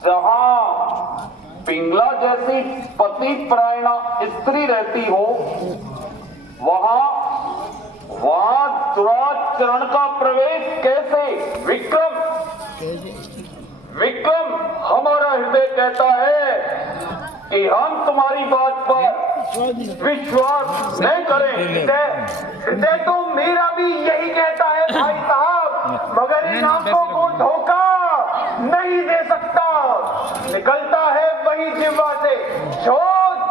जहां पिंगला जैसी पति परायणा स्त्री रहती हो वहां दुराचरण का प्रवेश कैसे? विक्रम विक्रम, हमारा हृदय कहता है कि हम तुम्हारी बात पर विश्वास नहीं करें। हृदय तो मेरा भी यही कहता है भाई साहब, मगर इन आंखों को धोखा नहीं दे सकता। निकलता है वही जिह्वा से जो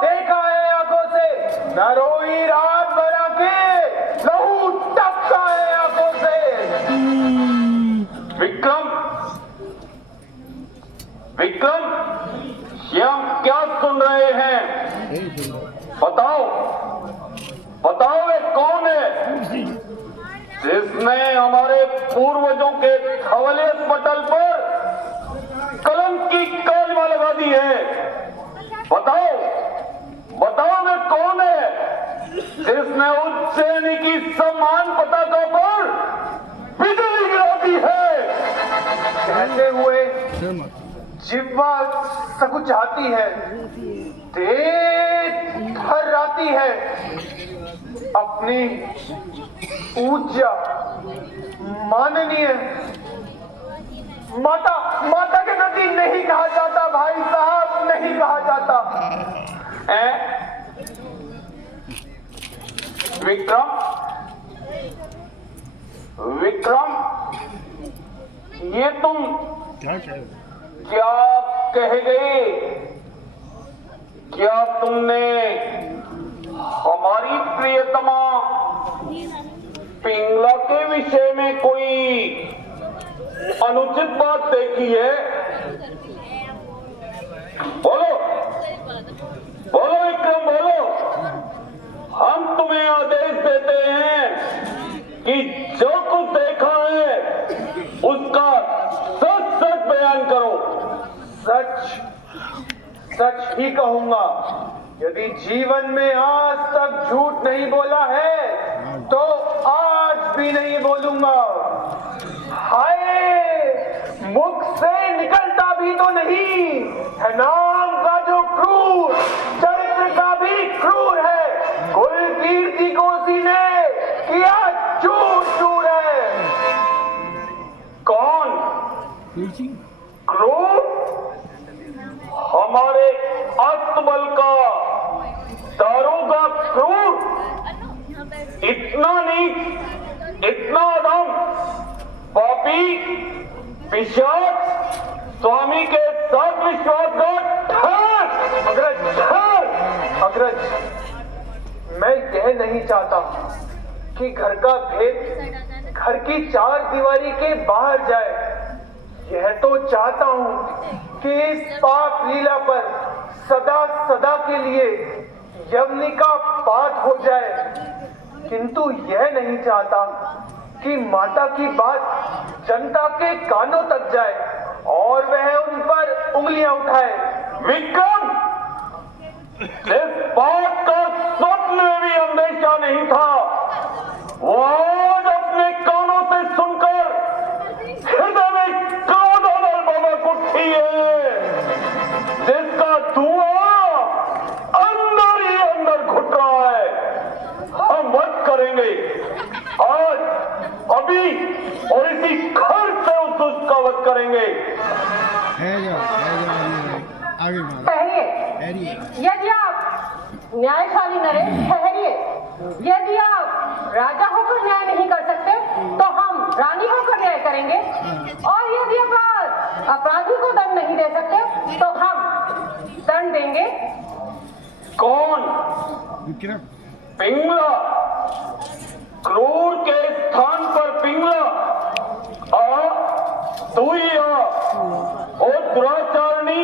देखा है आंखों से, न रोई रात भर के लहू टपका है आंखों से। विक्रम विक्रम, ये हम क्या सुन रहे हैं? बताओ बताओ, वे कौन है जिसने हमारे पूर्वजों के खवलेस पटल पर कलंक की कालिमा लगा दी है? बताओ बताओ, वे कौन है जिसने उज्जैनी की सम्मान पताका पर बिजली गिरा दी है? कहते हुए जिह्वा सकुचाती है, तेज थर्राती है, अपनी पूज्य माननीय माता के प्रति नहीं कहा जाता भाई साहब, नहीं कहा जाता। विक्रम विक्रम, ये तुम क्या कह गए? क्या तुमने हमारी प्रियतमा पिंगला के विषय में कोई अनुचित बात देखी है? बोलो बोलो विक्रम, बोलो। हम तुम्हें आदेश देते हैं कि जो कुछ देखा है उसका सच सच बयान करो। सच ही कहूंगा। यदि जीवन में आज तक झूठ नहीं बोला है तो आज भी नहीं बोलूंगा। हाय, मुख से निकलता भी तो नहीं है नाम का जो क्रूर, चरित्र का भी क्रूर है, कुल कीर्ति को उसी ने किया चूर चूर है। कौन क्रूर? हमारे अस्तबल का दारोगा क्रूर? इतना नीच, इतना अधम, पापी, पिशाच, स्वामी के साथ विश्वासघात? अग्रज, मैं यह नहीं चाहता कि घर का भेद घर की चार दीवारी के बाहर जाए। यह तो चाहता हूं कि इस पाप लीला पर सदा सदा के लिए यवनी का पाठ हो जाए, किंतु यह नहीं चाहता कि माता की बात जनता के कानों तक जाए और वह उन पर उंगलियां उठाए। विक्रम, इस बात का स्वप्न में भी अंदेशा नहीं था। वो आज अपने कानों से सुनकर हृदय में क्रोध और भड़क उठी है, जिसका धुआं अंदर ही अंदर घुट रहा है। हम वध करेंगे आज, अभी, और इसी घर से उस दुष्ट का वध करेंगे। ठहरिए, यदि आप न्यायशाली नरेश, ठहरिए। यदि आप राजा होकर न्याय नहीं कर सकते तो हम रानी होकर न्याय करेंगे, और यदि आप अपराधी को दंड नहीं दे सकते तो हम दंड देंगे। कौन? पिंगला? क्रूर के स्थान पर पिंगला तू ही और दुराचारणी,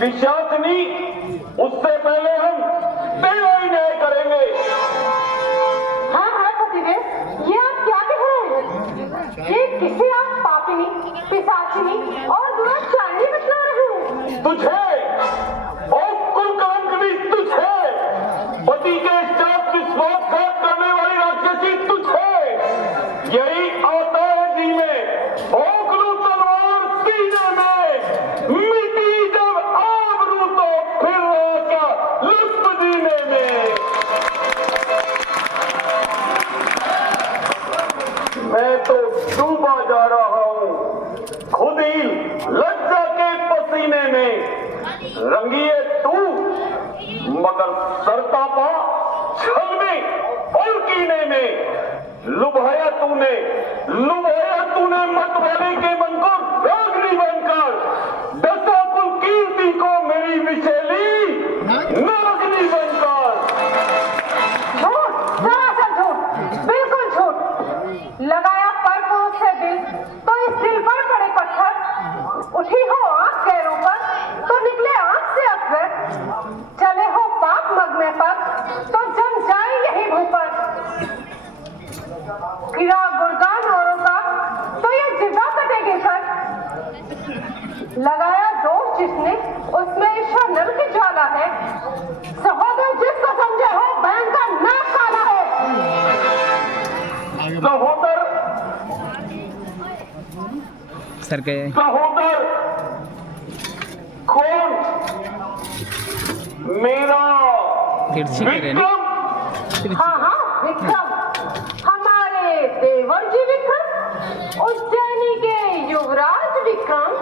पिशाचनी, उससे पहले हम तेरा ही न्याय करेंगे। हाँ पतिदेव, ये आप क्या कह रहे हैं? ये किसे आप पापिनी, पिशाचिनी और दुराचारणी बतला रहे हैं? तुझे और कुल कलंकनी तुझे, पति के साथ विश्वासघात करने वाली राक्षसी तुझे, यही आता है जी में, भोंक लूं तलवार सीने में, मिट रंगिए तू, मगर सरतापा छल में और कीने में लुभाया तूने मतवाले के मन को रागनी बनकर, दसा कुल कीर्ति को मेरी विशेली नागनी बनकर। झूठ, सरासर झूठ, बिल्कुल झूठ। लगाया पर को उससे दिल, तो इस दिल पर पड़े पत्थर। उठी हो आंख गैरों पर, तो निकले आंख से अकबर। चले हो पाप मगने पर, तो जम जाए यही भू पर। गिरा गुणगान औरों का, तो ये जिब्रा कटेगी कर। लगाया दोष जिसने, उसमें ईश्वर नल की ज्वाला है। सहोदर जिसको समझे हो, बहन का नाक काला है। सहोदर कौन? मेरा विक्रम। हाँ, विक्रम, हमारे देवर जी विक्रम, उज्जैनी के युवराज विक्रम,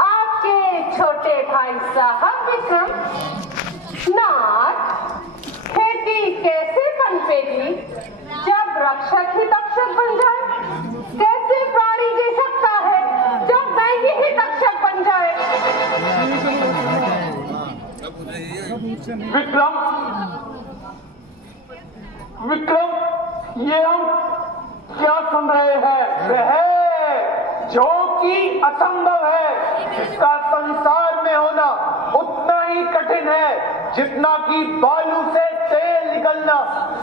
आपके छोटे भाई साहब विक्रम। नाथ, खेती कैसे पनपेगी जब रक्षक ही तक्षक बन जाए? कैसे प्राणी जी सकता है जब बैंगी ही तक्षक बन जाए? विक्रम, ये हम क्या सुन रहे हैं? वह जो कि असंभव है, इसका संसार में होना उतना ही कठिन है जितना कि बालू से तेल निकलना,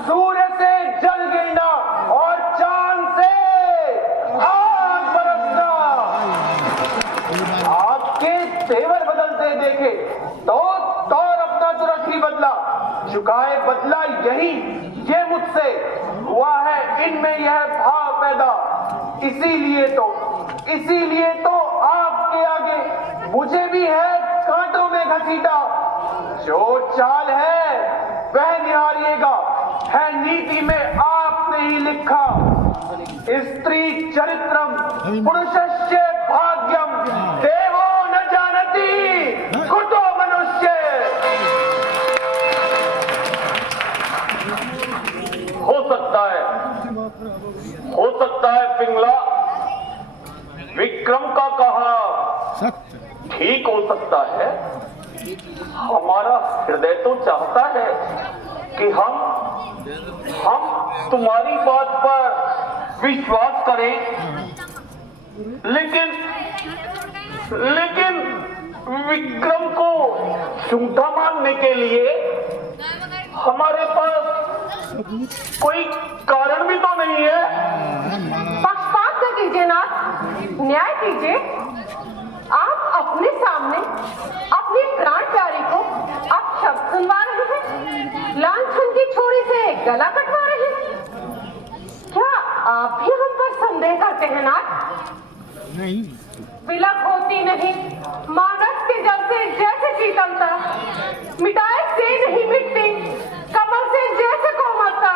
सूर्य से जल गिरना और चांद से आग बरसना। आपके तेवर बदलते देखे तो तौर अपना तुरंत ही बदला। चुकाए बदला यही, ये मुझसे हुआ है इनमें यह भाव पैदा। इसीलिए तो आपके आगे मुझे भी है कांटों में घसीटा। जो चाल है वह निहारिएगा, है नीति में आपने ही लिखा। स्त्री चरित्रम पुरुषस्य भाग्यम, देवो न जानति कुतो मनुष्य। हो सकता है पिंगला, विक्रम का कहा ठीक हो सकता है। हमारा हृदय तो चाहता है कि हम तुम्हारी बात पर विश्वास करें, लेकिन विक्रम को झूठा मानने के लिए हमारे पास कोई कारण भी तो नहीं है। पक्षपात न कीजिए नाथ, न्याय कीजिए। आप अपने सामने अपनी प्राण प्यारी को आप शब्द सुनवा रहे हैं, लांछन की छोरी से गला कटवा रहे हैं। क्या आप भी हम पर संदेह करते हैं नाथ? नहीं, विलक होती नहीं मानस के जल से जैसे शीतलता, मिटाए से नहीं मिटती कमल से जैसे कोमलता।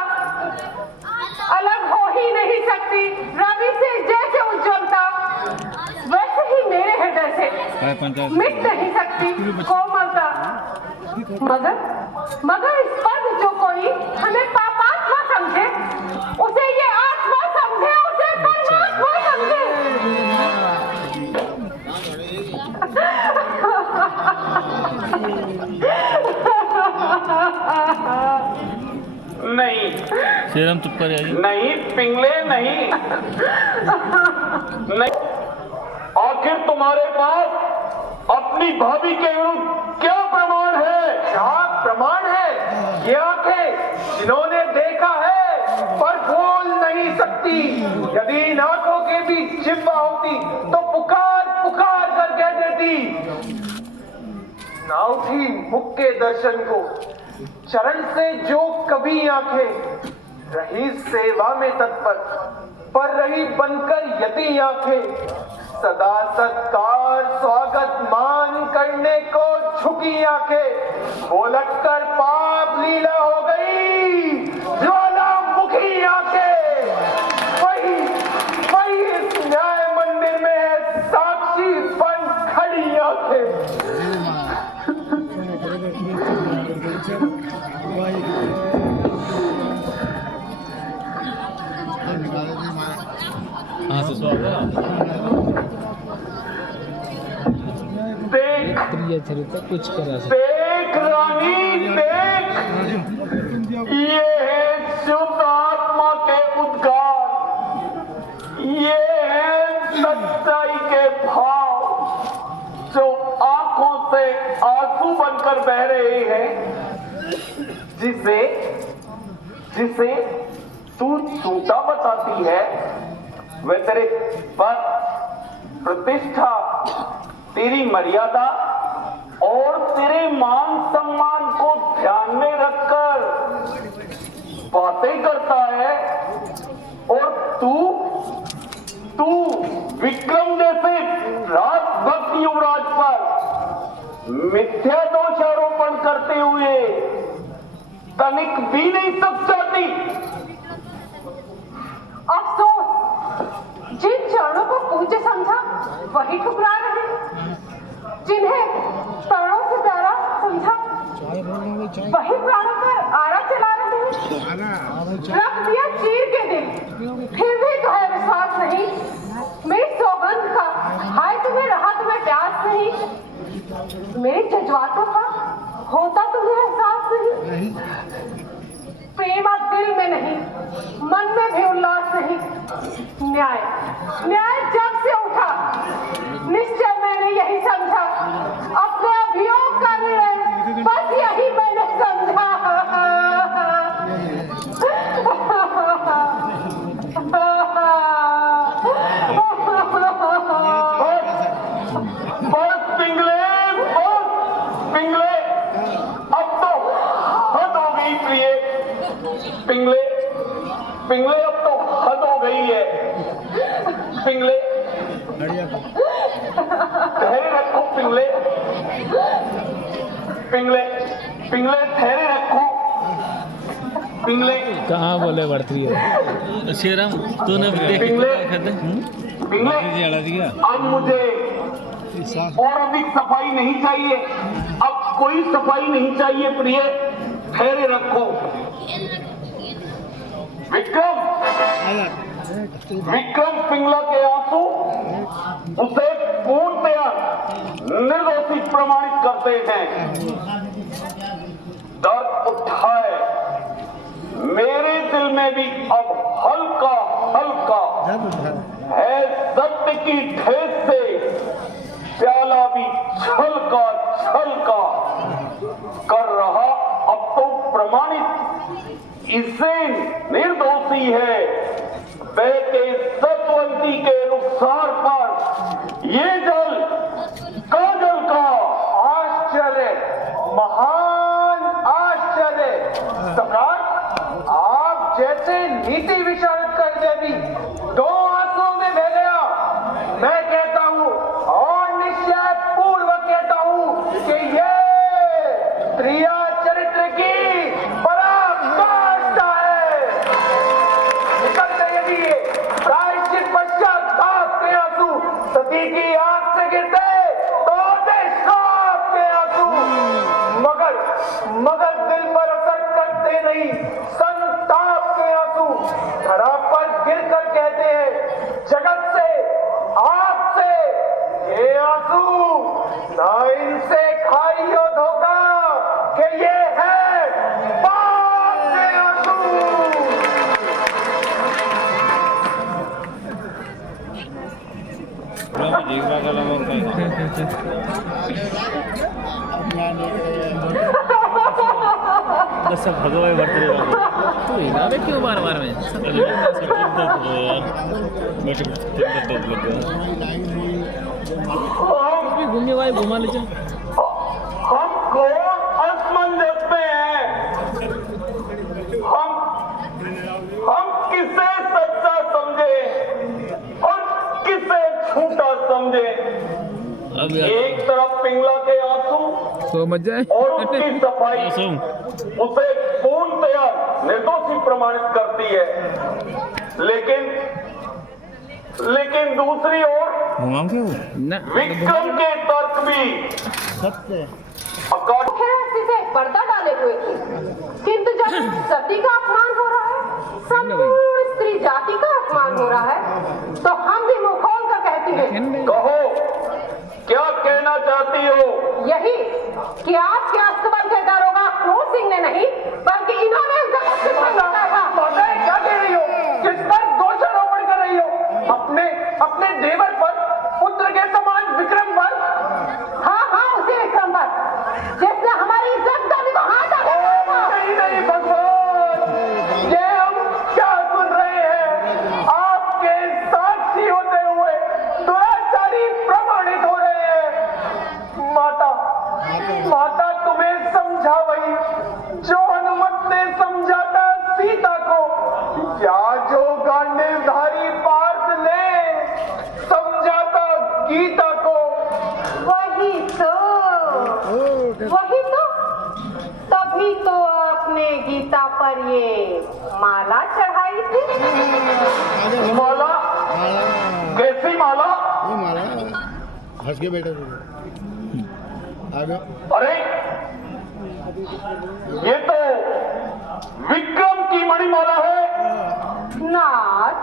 अलग हो ही नहीं सकती रवि से जैसे उज्ज्वलता, वैसे ही मेरे हृदय से मिट नहीं सकती कोमलता। मगर इस पर जो कोई हमें पापात्मा समझे, उसे ये आत्मा समझे, उसे परमात्मा समझे। नहीं शेरम चुप कर जाइए। नहीं पिंगले, नहीं। आखिर तुम्हारे पास अपनी भाभी के विरुद्ध क्या प्रमाण है? क्या प्रमाण है? ये आंखें जिन्होंने देखा है पर बोल नहीं सकती। यदि इन आंखों के बीच जिह्वा होती तो पुकार पुकार कर कह देती। ना उठी मुख के दर्शन को, चरण से जो कभी आंखें रही सेवा में तत्पर, पर रही बनकर यदि आंखें सदा सत्कार स्वागत मान करने को झुकी आंखें, वो लगकर पाप लीला हो गई ज्वालामुखी आंखें। वही इस न्याय मंदिर में है साक्षी बन खड़ी आंखें। प्रिय चरित्र कुछ करा सकते। देख रानी देख, ये है शुद्ध आत्मा के उद्गार, ये है सच्चाई के भाव जो आंखों से आंसू बनकर बह रहे हैं, जिसे तू झूठा बताती है। वे तेरे पद, प्रतिष्ठा, तेरी मर्यादा और तेरे मान सम्मान को ध्यान में रखकर बातें करता है, और तू विक्रम जैसे राजभक्त युवराज पर मिथ्या दोषारोपण करते हुए तनिक भी नहीं समझाती। अफसोस, जिन चरणों को पूज्य समझा वही ठुकरा रहे, जिन्हें प्राणों से प्यारा समझा वही प्राणों पर आरा चला रहे हैं। रख दिया चीर के दिल, फिर भी तो है विश्वास नहीं। मेरी सौगंध का हाय तुम्हें रहा, तुम्हें प्यास नहीं। मेरे जज्बातों का होता तुम्हें एहसास नहीं। प्रेम अब दिल में नहीं, मन में भी उल्लास नहीं। न्याय जब से उठा निश्चय मैंने यही समझा, अपने अभियोग का निर्णय बस यही मैंने समझा। बस पिंगले, अब तो हद हो गई प्रिय। पिंगले अब तो हद हो गई है। पिंगले ठहरे रखो, पिंगले ठहरे रखो। पिंगले कहाँ बोले बढ़ती है श्रीराम तूने पिंगले अब मुझे और अधिक सफाई नहीं चाहिए, अब कोई सफाई नहीं चाहिए प्रिय, ठहरे रखो। विक्रम पिंगला के आंसू उसे पूर्णतया निर्दोषी प्रमाणित करते हैं। दर्द उठाए मेरे दिल में भी अब हल्का हल्का है सत्य की ठेस से, प्याला भी छलका छलका कर रहा अब तो प्रमाणित इसे निर्दोषी है। बहते सतवंती के रुखसार पर ये जल काजल का आश्चर्य, महान आश्चर्य। सम्राट, आप जैसे नीति विशारद कर देवी दो आंसुओं में बह गया। मैं कहता हूँ और निश्चय पूर्वक कहता हूँ कि ये प्रिया चरित्र की पराकाष्ठा है। निकलते यदि प्रायश्चित पश्चाताप के आंसू सती की आंख से गिरते तो देशकाप के आंसू मगर दिल पर असर करते नहीं। संताप के आंसू धरा पर गिरकर कहते हैं जगत से, आपसे ये आंसू ना इनसे खाइयो धोखा कि ये है पाप के आंसू। सब भगवान बढ़ते तो इलावे क्यों बार बार में घूमने वाले घुमा ले चल। हम कौन असमंजस में हैं? हम किसे सच्चा समझे और किसे झूठा समझे? अब एक तरफ पिंगला के आंसू सो मत जाए और उसकी सफाई उसे पूर्णतया निर्दोषी प्रमाणित करती है, लेकिन दूसरी ओर विक्रम के तर्क भी से पर्दा डाले हुए थे, किंतु जब सती का अपमान हो रहा है, संपूर्ण स्त्री जाति का अपमान हो रहा है, तो हम भी मुंह खोल कर कहते हैं। कहो क्या कहना चाहती हो? यही कि आपके अस्तबल के दारोगा क्रूर सिंह ने नहीं बल्कि इन्होंने जबरदस्ती बताया। माता क्या कह रही हो? किस पर दोषारोपण कर रही हो? अपने देवर पर, पुत्र के समान विक्रम पर? हाँ उसी विक्रम पर जिसने हमारी इज्जत दादी को हाथ नहीं भगवान, ये हम क्या सुन रहे हैं? आपके साक्षी होते हुए दुराचारी प्रमाणित हो रहे हैं। माता तुम्हें समझा वही जो हनुमत ने समझाता सीता को, या जो गांडीवधारी पार्थ ने समझाता गीता को। वही तो तभी तो आपने गीता पर ये माला चढ़ाई थी। माला? कैसी माला? ये मारा हंस के बैठे थे आ गया। अरे ये तो विक्रम की मणिमाला है। नाथ,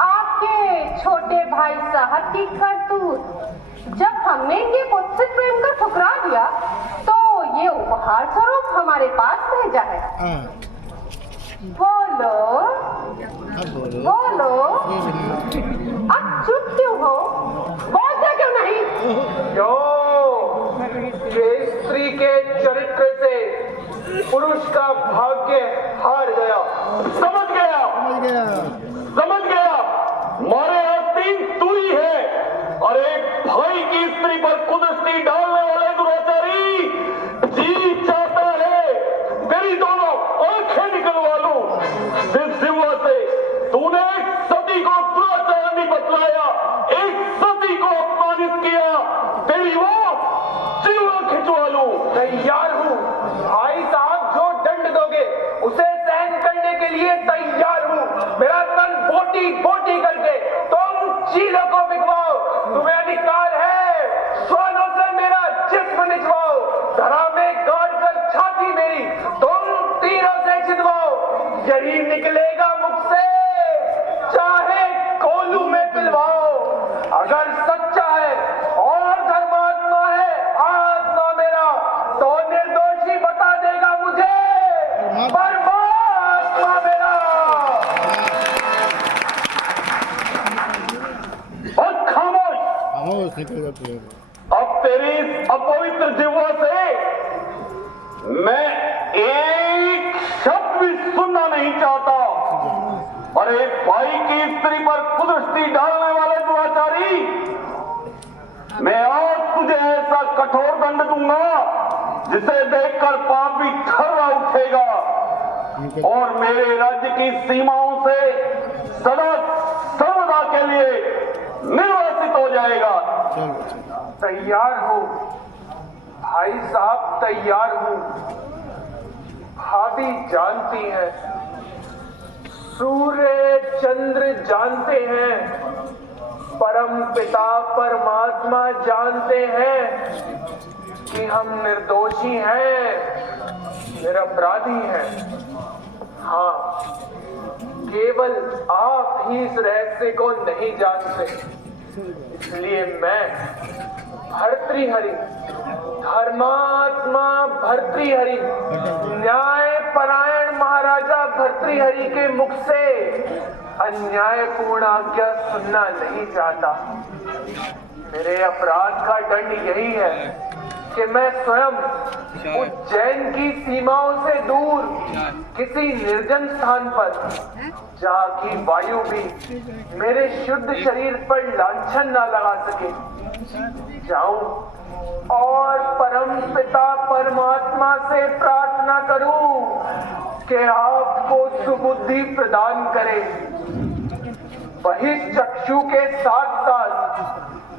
आपके छोटे भाई साहब की करतूत जब हमने ये कुत्सित प्रेम का ठुकरा दिया तो ये उपहार स्वरूप हमारे पास भेजा है। हाँ बोलो अब बोलो। बोलो, अब चुप क्यों हो? बोलते क्यों नहीं? स्त्री के चरित्र से पुरुष का भाग्य हार गया। समझ गया मारे आस्तीन तू ही है और एक भाई की स्त्री पर कुदृष्टि डालने वाले दुराचारी जी चाहता है तेरी दोनों आंखें निकलवा लूं। जिस जिह्वा से तूने एक सती को दुराचारी बतलाया, एक सती को अपमानित किया, तेरी वो जिह्वा खिंचवा लूं। तैयार हूँ भाई साहब, जो दंड दोगे उसे सहन करने के लिए तैयार हूँ। मेरा तन बोटी बोटी करके तुम चीलों को बिकवाओ, तुम्हें अधिकार है श्वानों से मेरा जिस्म निचवाओ। धरा में गाड़ कर छाती मेरी तुम तीरों से छिदवाओ। यही निकलेगा मुख से चाहे कोलू में पिलवाओ। अगर सच्चा है और धर्मात्मा है आत्मा मेरा तो निर्दोषी बता देगा मुझे परमात्मा मेरा। और खामोश, खामोश निकल जाते हैं। अब तेरी इस अपवित्र जिह्वा से मैं एक शब्द भी सुनना नहीं चाहता। और एक भाई की स्त्री पर कुदृष्टि डालने वाले दुराचारी, मैं आज तुझे ऐसा कठोर दंड दूंगा जिसे देखकर पाप भी थर्रा उठेगा और मेरे राज्य की सीमाओं से सदा सर्वदा के लिए निर्वासित हो जाएगा। तैयार हो भाई साहब, तैयार हूँ। भाभी जानती है, सूर्य चंद्र जानते हैं, परम पिता परमात्मा जानते हैं कि हम निर्दोषी हैं, निरपराधी हैं। हाँ, केवल आप ही इस रहस्य को नहीं जानते, इसलिए मैं भर्तृहरि, धर्मात्मा भर्तृहरि, न्याय परायण महाराजा भर्तृहरि के मुख से अन्यायपूर्ण आज्ञा सुनना नहीं चाहता। मेरे अपराध का दंड यही है कि मैं स्वयं उज्जैन की सीमाओं से दूर किसी निर्जन स्थान पर, जहाँ की वायु भी मेरे शुद्ध शरीर पर लांछन न लगा सके, जाऊं और परम पिता परमात्मा से प्रार्थना करूं कि आपको सुबुद्धि प्रदान करे, बहिश्चक्षु के साथ साथ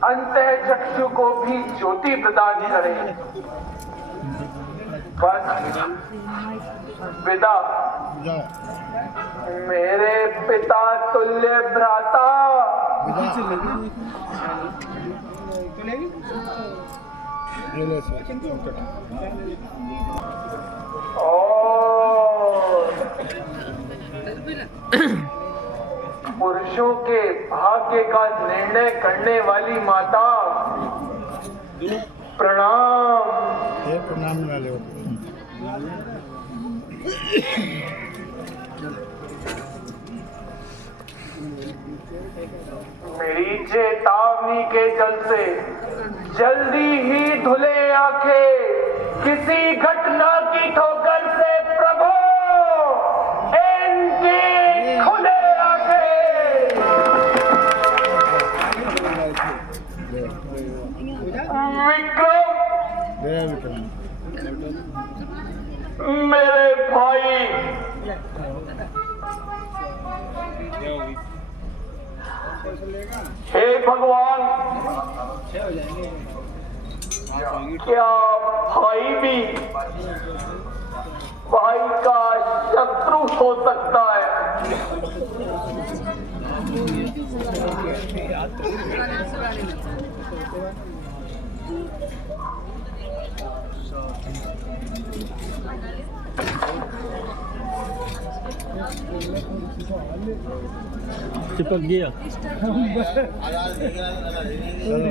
अंतः चक्षु को भी ज्योति प्रदान करे। बस विदा मेरे पिता तुल्य भ्राता। और पुरुषों के भाग्य का निर्णय करने वाली माता, प्रणाम। ये प्रणाम ना लो। मेरी चेतावनी के जल से जल्दी ही धुले आंखें किसी घटना की ठोकर से प्रभु, इनकी खुले आंखें। विक्रम, मेरा विक्रम, मेरे भाई, हे भगवान, क्या भाई भी भाई का शत्रु हो सकता है? चिपक गया। चलो